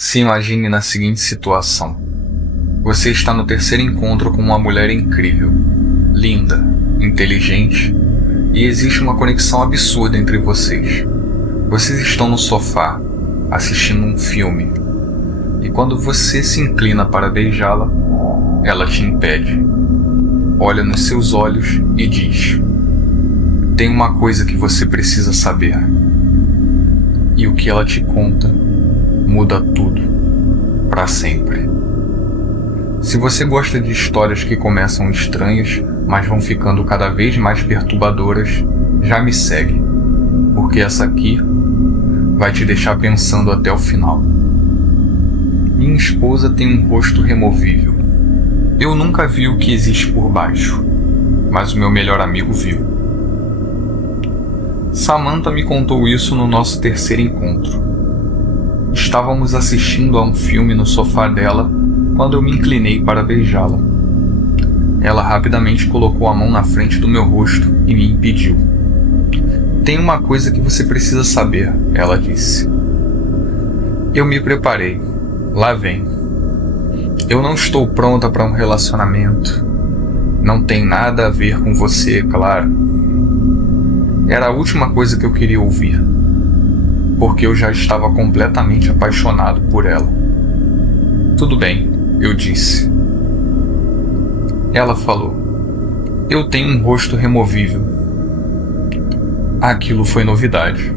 Se imagine na seguinte situação. Você está no terceiro encontro com uma mulher incrível, linda, inteligente, e existe uma conexão absurda entre vocês. Vocês estão no sofá, assistindo um filme, e quando você se inclina para beijá-la, ela te impede. Olha nos seus olhos e diz: tem uma coisa que você precisa saber. E o que ela te conta muda tudo, para sempre. Se você gosta de histórias que começam estranhas, mas vão ficando cada vez mais perturbadoras, já me segue, porque essa aqui vai te deixar pensando até o final. Minha esposa tem um rosto removível. Eu nunca vi o que existe por baixo, mas o meu melhor amigo viu. Samantha me contou isso no nosso terceiro encontro. Estávamos assistindo a um filme no sofá dela quando eu me inclinei para beijá-la. Ela rapidamente colocou a mão na frente do meu rosto e me impediu. Tem uma coisa que você precisa saber, ela disse. Eu me preparei. Lá vem. Eu não estou pronta para um relacionamento. Não tem nada a ver com você, claro. Era a última coisa que eu queria ouvir, porque eu já estava completamente apaixonado por ela. Tudo bem, eu disse. Ela falou: eu tenho um rosto removível. Aquilo foi novidade.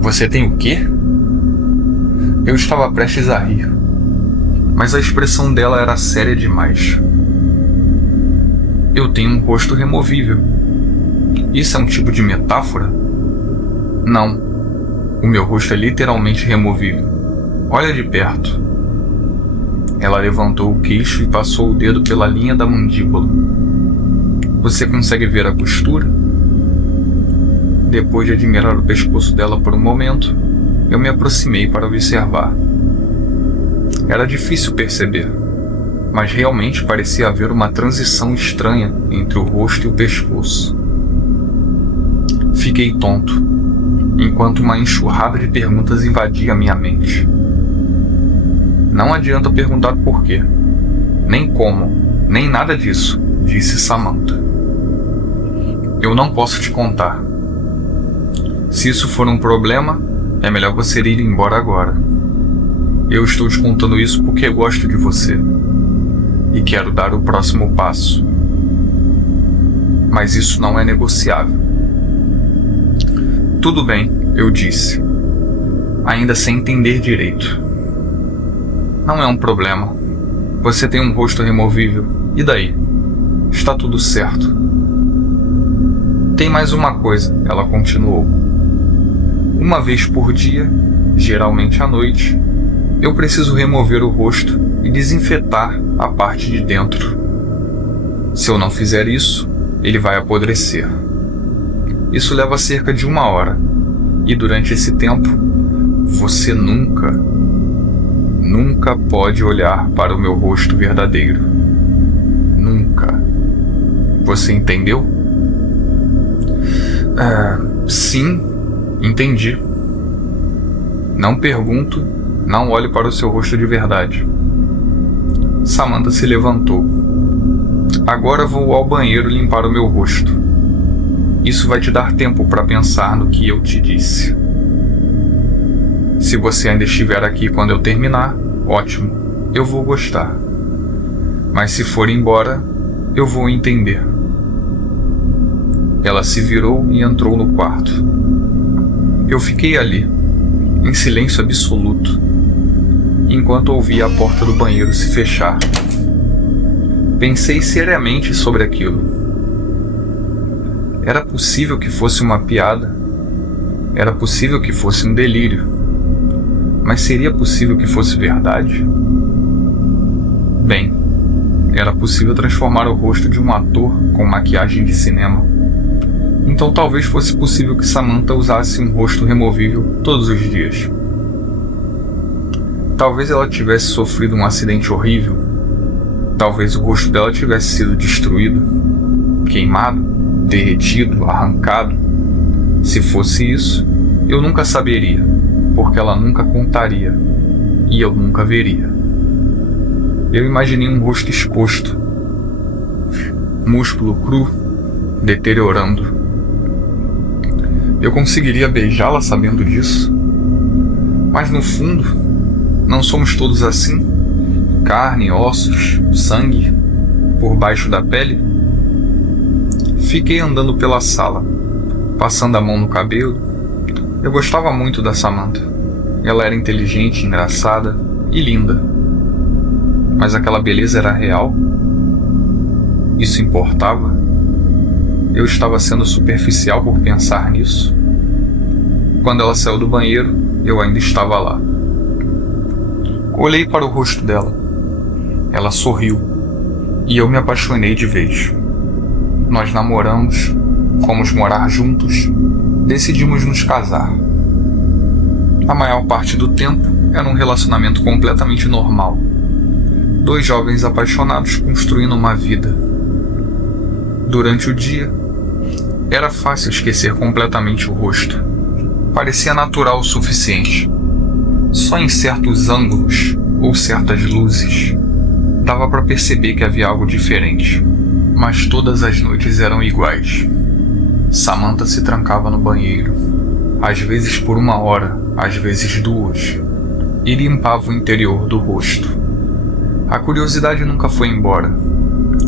Você tem o quê? Eu estava prestes a rir, mas a expressão dela era séria demais. Eu tenho um rosto removível. Isso é um tipo de metáfora? Não. O meu rosto é literalmente removível. Olha de perto. Ela levantou o queixo e passou o dedo pela linha da mandíbula. Você consegue ver a costura? Depois de admirar o pescoço dela por um momento, eu me aproximei para observar. Era difícil perceber, mas realmente parecia haver uma transição estranha entre o rosto e o pescoço. Fiquei tonto, enquanto uma enxurrada de perguntas invadia minha mente. Não adianta perguntar por quê, nem como, nem nada disso, disse Samantha. Eu não posso te contar. Se isso for um problema, é melhor você ir embora agora. Eu estou te contando isso porque gosto de você e quero dar o próximo passo. Mas isso não é negociável. Tudo bem, eu disse, ainda sem entender direito. Não é um problema. Você tem um rosto removível. E daí? Está tudo certo. Tem mais uma coisa, ela continuou. Uma vez por dia, geralmente à noite, eu preciso remover o rosto e desinfetar a parte de dentro. Se eu não fizer isso, ele vai apodrecer. Isso leva cerca de 1 hora. E durante esse tempo, você nunca pode olhar para o meu rosto verdadeiro. Nunca. Você entendeu? Sim, entendi. Não pergunto, não olhe para o seu rosto de verdade. Samantha se levantou. Agora vou ao banheiro limpar o meu rosto. Isso vai te dar tempo para pensar no que eu te disse. Se você ainda estiver aqui quando eu terminar, ótimo, eu vou gostar. Mas se for embora, eu vou entender. Ela se virou e entrou no quarto. Eu fiquei ali, em silêncio absoluto, enquanto ouvia a porta do banheiro se fechar. Pensei seriamente sobre aquilo. Era possível que fosse uma piada. Era possível que fosse um delírio. Mas seria possível que fosse verdade? Bem, era possível transformar o rosto de um ator com maquiagem de cinema. Então talvez fosse possível que Samantha usasse um rosto removível todos os dias. Talvez ela tivesse sofrido um acidente horrível. Talvez o rosto dela tivesse sido destruído, queimado, derretido, arrancado. Se fosse isso, eu nunca saberia, porque ela nunca contaria. e eu nunca veria. Eu imaginei um rosto exposto, músculo cru, deteriorando. Eu conseguiria beijá-la sabendo disso? Mas no fundo, não somos todos assim? Carne, ossos, sangue, por baixo da pele? Fiquei andando pela sala, passando a mão no cabelo. Eu gostava muito da Samantha. Ela era inteligente, engraçada e linda. Mas aquela beleza era real? Isso importava? Eu estava sendo superficial por pensar nisso? Quando ela saiu do banheiro, eu ainda estava lá. Olhei para o rosto dela. Ela sorriu, e eu me apaixonei de vez. Nós namoramos, fomos morar juntos, decidimos nos casar. A maior parte do tempo era um relacionamento completamente normal. Dois jovens apaixonados construindo uma vida. Durante o dia, era fácil esquecer completamente o rosto. Parecia natural o suficiente. Só em certos ângulos ou certas luzes dava para perceber que havia algo diferente. Mas todas as noites eram iguais. Samantha se trancava no banheiro, às vezes por 1 hora, às vezes 2, e limpava o interior do rosto. A curiosidade nunca foi embora.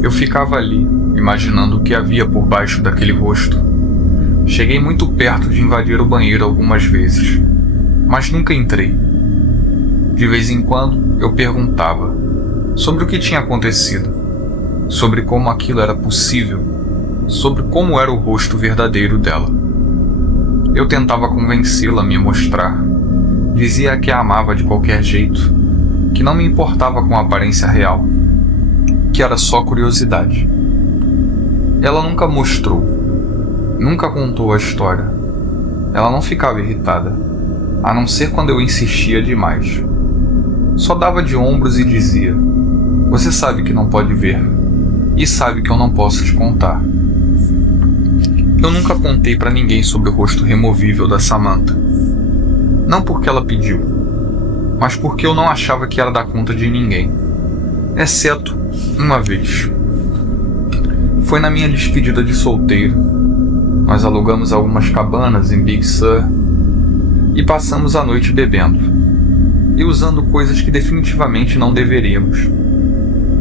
Eu ficava ali, imaginando o que havia por baixo daquele rosto. Cheguei muito perto de invadir o banheiro algumas vezes, mas nunca entrei. De vez em quando, eu perguntava sobre o que tinha acontecido, sobre como aquilo era possível, sobre como era o rosto verdadeiro dela. Eu tentava convencê-la a me mostrar. Dizia que a amava de qualquer jeito, que não me importava com a aparência real, que era só curiosidade. Ela nunca mostrou, nunca contou a história. Ela não ficava irritada, a não ser quando eu insistia demais. Só dava de ombros e dizia: "Você sabe que não pode ver, e sabe que eu não posso te contar." Eu nunca contei para ninguém sobre o rosto removível da Samantha. Não porque ela pediu, mas porque eu não achava que era dar conta de ninguém. Exceto uma vez. Foi na minha despedida de solteiro. Nós alugamos algumas cabanas em Big Sur e passamos a noite bebendo e usando coisas que definitivamente não deveríamos.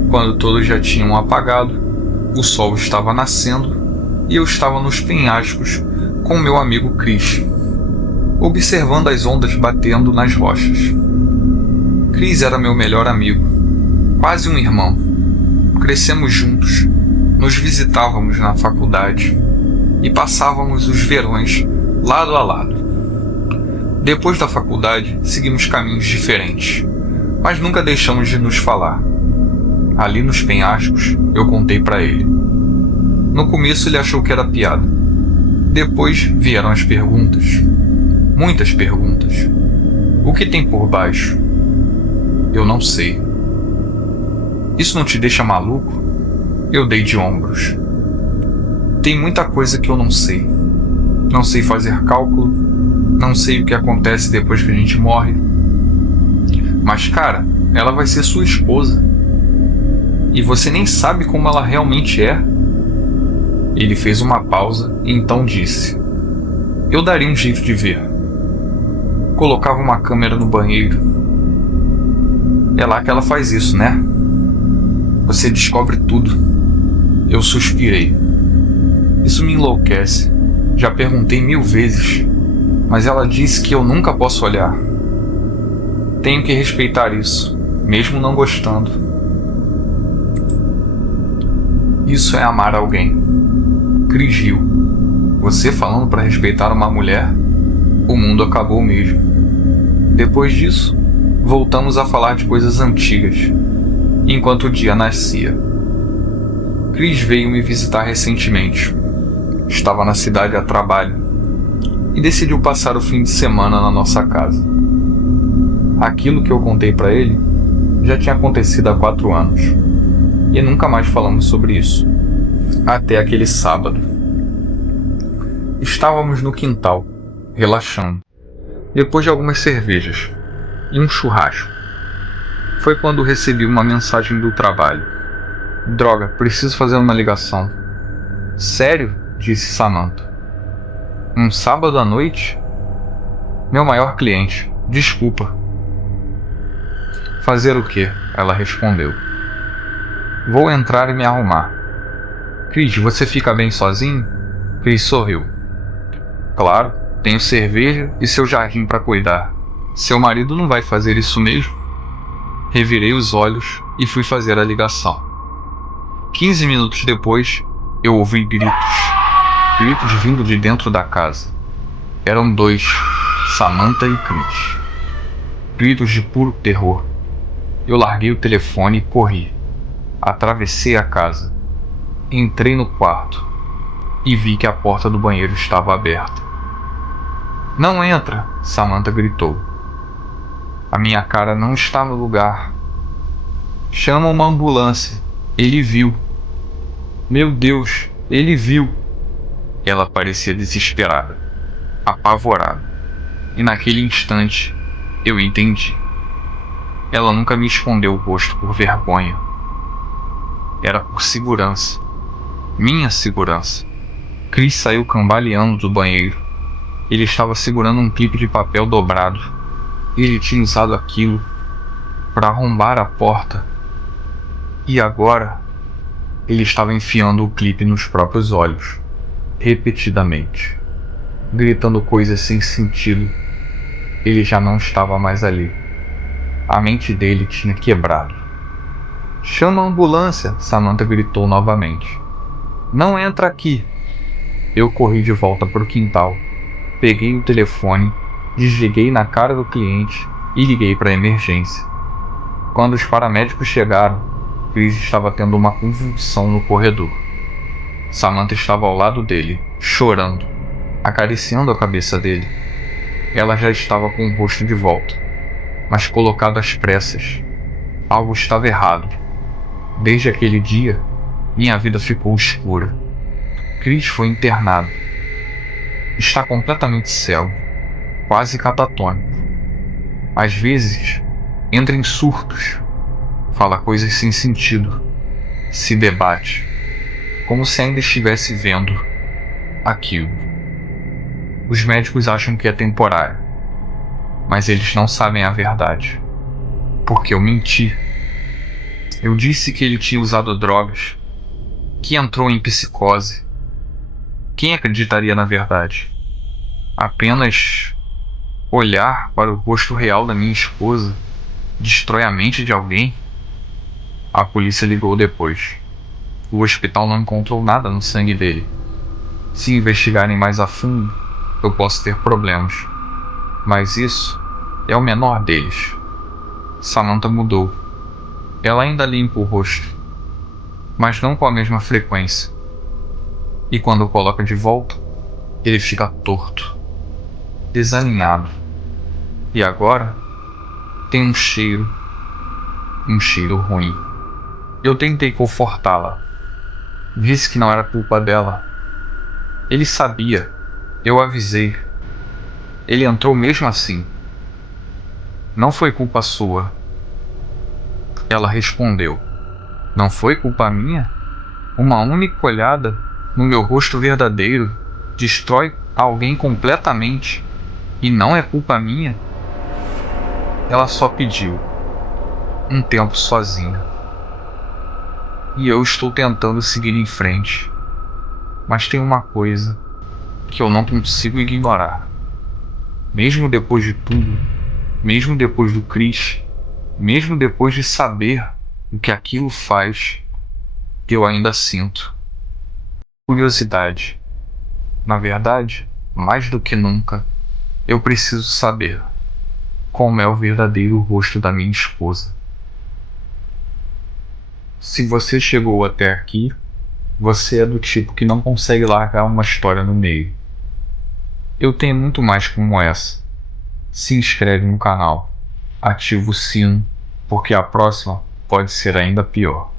Quando todos já tinham apagado, o sol estava nascendo e eu estava nos penhascos com meu amigo Chris, observando as ondas batendo nas rochas. Chris era meu melhor amigo, quase um irmão. Crescemos juntos, nos visitávamos na faculdade e passávamos os verões lado a lado. Depois da faculdade, seguimos caminhos diferentes, mas nunca deixamos de nos falar. Ali nos penhascos, eu contei para ele. No começo ele achou que era piada. Depois vieram as perguntas. Muitas perguntas. O que tem por baixo? Eu não sei. Isso não te deixa maluco? Eu dei de ombros. Tem muita coisa que eu não sei. Não sei fazer cálculo. Não sei o que acontece depois que a gente morre. Mas, cara, ela vai ser sua esposa. E você nem sabe como ela realmente é. Ele fez uma pausa e então disse: "Eu daria um jeito de ver." Colocava uma câmera no banheiro. É lá que ela faz isso, né? Você descobre tudo. Eu suspirei. Isso me enlouquece. Já perguntei 1000 vezes, mas ela disse que eu nunca posso olhar. Tenho que respeitar isso, mesmo não gostando. Isso é amar alguém. Chris riu. Você falando para respeitar uma mulher? O mundo acabou mesmo. Depois disso, voltamos a falar de coisas antigas, enquanto o dia nascia. Chris veio me visitar recentemente. Estava na cidade a trabalho e decidiu passar o fim de semana na nossa casa. Aquilo que eu contei para ele já tinha acontecido há 4 anos e nunca mais falamos sobre isso. Até aquele sábado. Estávamos no quintal, relaxando, depois de algumas cervejas e um churrasco. Foi quando recebi uma mensagem do trabalho. Droga, preciso fazer uma ligação. Sério? Disse Samantha. Um sábado à noite? Meu maior cliente. Desculpa. Fazer o quê? Ela respondeu. Vou entrar e me arrumar. Chris, você fica bem sozinho? Chris sorriu. Claro, tenho cerveja e seu jardim para cuidar. Seu marido não vai fazer isso mesmo? Revirei os olhos e fui fazer a ligação. 15 minutos depois, eu ouvi gritos. Gritos vindo de dentro da casa. Eram dois, Samantha e Chris. Gritos de puro terror. Eu larguei o telefone e corri. Atravessei a casa. Entrei no quarto e vi que a porta do banheiro estava aberta. Não entra! Samantha gritou. A minha cara não está no lugar. Chama uma ambulância. Ele viu. Meu Deus, ele viu. Ela parecia desesperada, apavorada. E naquele instante, eu entendi. Ela nunca me escondeu o rosto por vergonha. Era por segurança. Minha segurança. Chris saiu cambaleando do banheiro. Ele estava segurando um clipe de papel dobrado. Ele tinha usado aquilo para arrombar a porta. E agora, ele estava enfiando o clipe nos próprios olhos, repetidamente, gritando coisas sem sentido. Ele já não estava mais ali. A mente dele tinha quebrado. Chama a ambulância, Samantha gritou novamente. Não entra aqui. Eu corri de volta para o quintal. Peguei o telefone, desliguei na cara do cliente e liguei para a emergência. Quando os paramédicos chegaram, Chris estava tendo uma convulsão no corredor. Samantha estava ao lado dele, chorando, acariciando a cabeça dele. Ela já estava com o rosto de volta, mas colocado às pressas. Algo estava errado. Desde aquele dia, minha vida ficou escura. Chris foi internado. Está completamente cego, quase catatônico. Às vezes, entra em surtos, fala coisas sem sentido, se debate, como se ainda estivesse vendo aquilo. Os médicos acham que é temporário, mas eles não sabem a verdade. Porque eu menti. Eu disse que ele tinha usado drogas, que entrou em psicose. Quem acreditaria na verdade? Apenas olhar para o rosto real da minha esposa destrói a mente de alguém? A polícia ligou depois. O hospital não encontrou nada no sangue dele. Se investigarem mais a fundo, eu posso ter problemas. Mas isso é o menor deles. Samantha mudou. Ela ainda limpa o rosto, mas não com a mesma frequência. E quando o coloca de volta, ele fica torto, desalinhado. E agora tem um cheiro ruim. Eu tentei confortá-la. Disse que não era culpa dela. Ele sabia. Eu avisei. Ele entrou mesmo assim. Não foi culpa sua. Ela respondeu. Não foi culpa minha? Uma única olhada no meu rosto verdadeiro destrói alguém completamente. E não é culpa minha? Ela só pediu um tempo sozinha. E eu estou tentando seguir em frente. Mas tem uma coisa que eu não consigo ignorar. Mesmo depois de tudo, mesmo depois do Chris, mesmo depois de saber o que aquilo faz, eu ainda sinto curiosidade. Na verdade, mais do que nunca, eu preciso saber como é o verdadeiro rosto da minha esposa. Se você chegou até aqui, você é do tipo que não consegue largar uma história no meio. Eu tenho muito mais como essa. Se inscreve no canal, ativa o sino, porque a próxima pode ser ainda pior.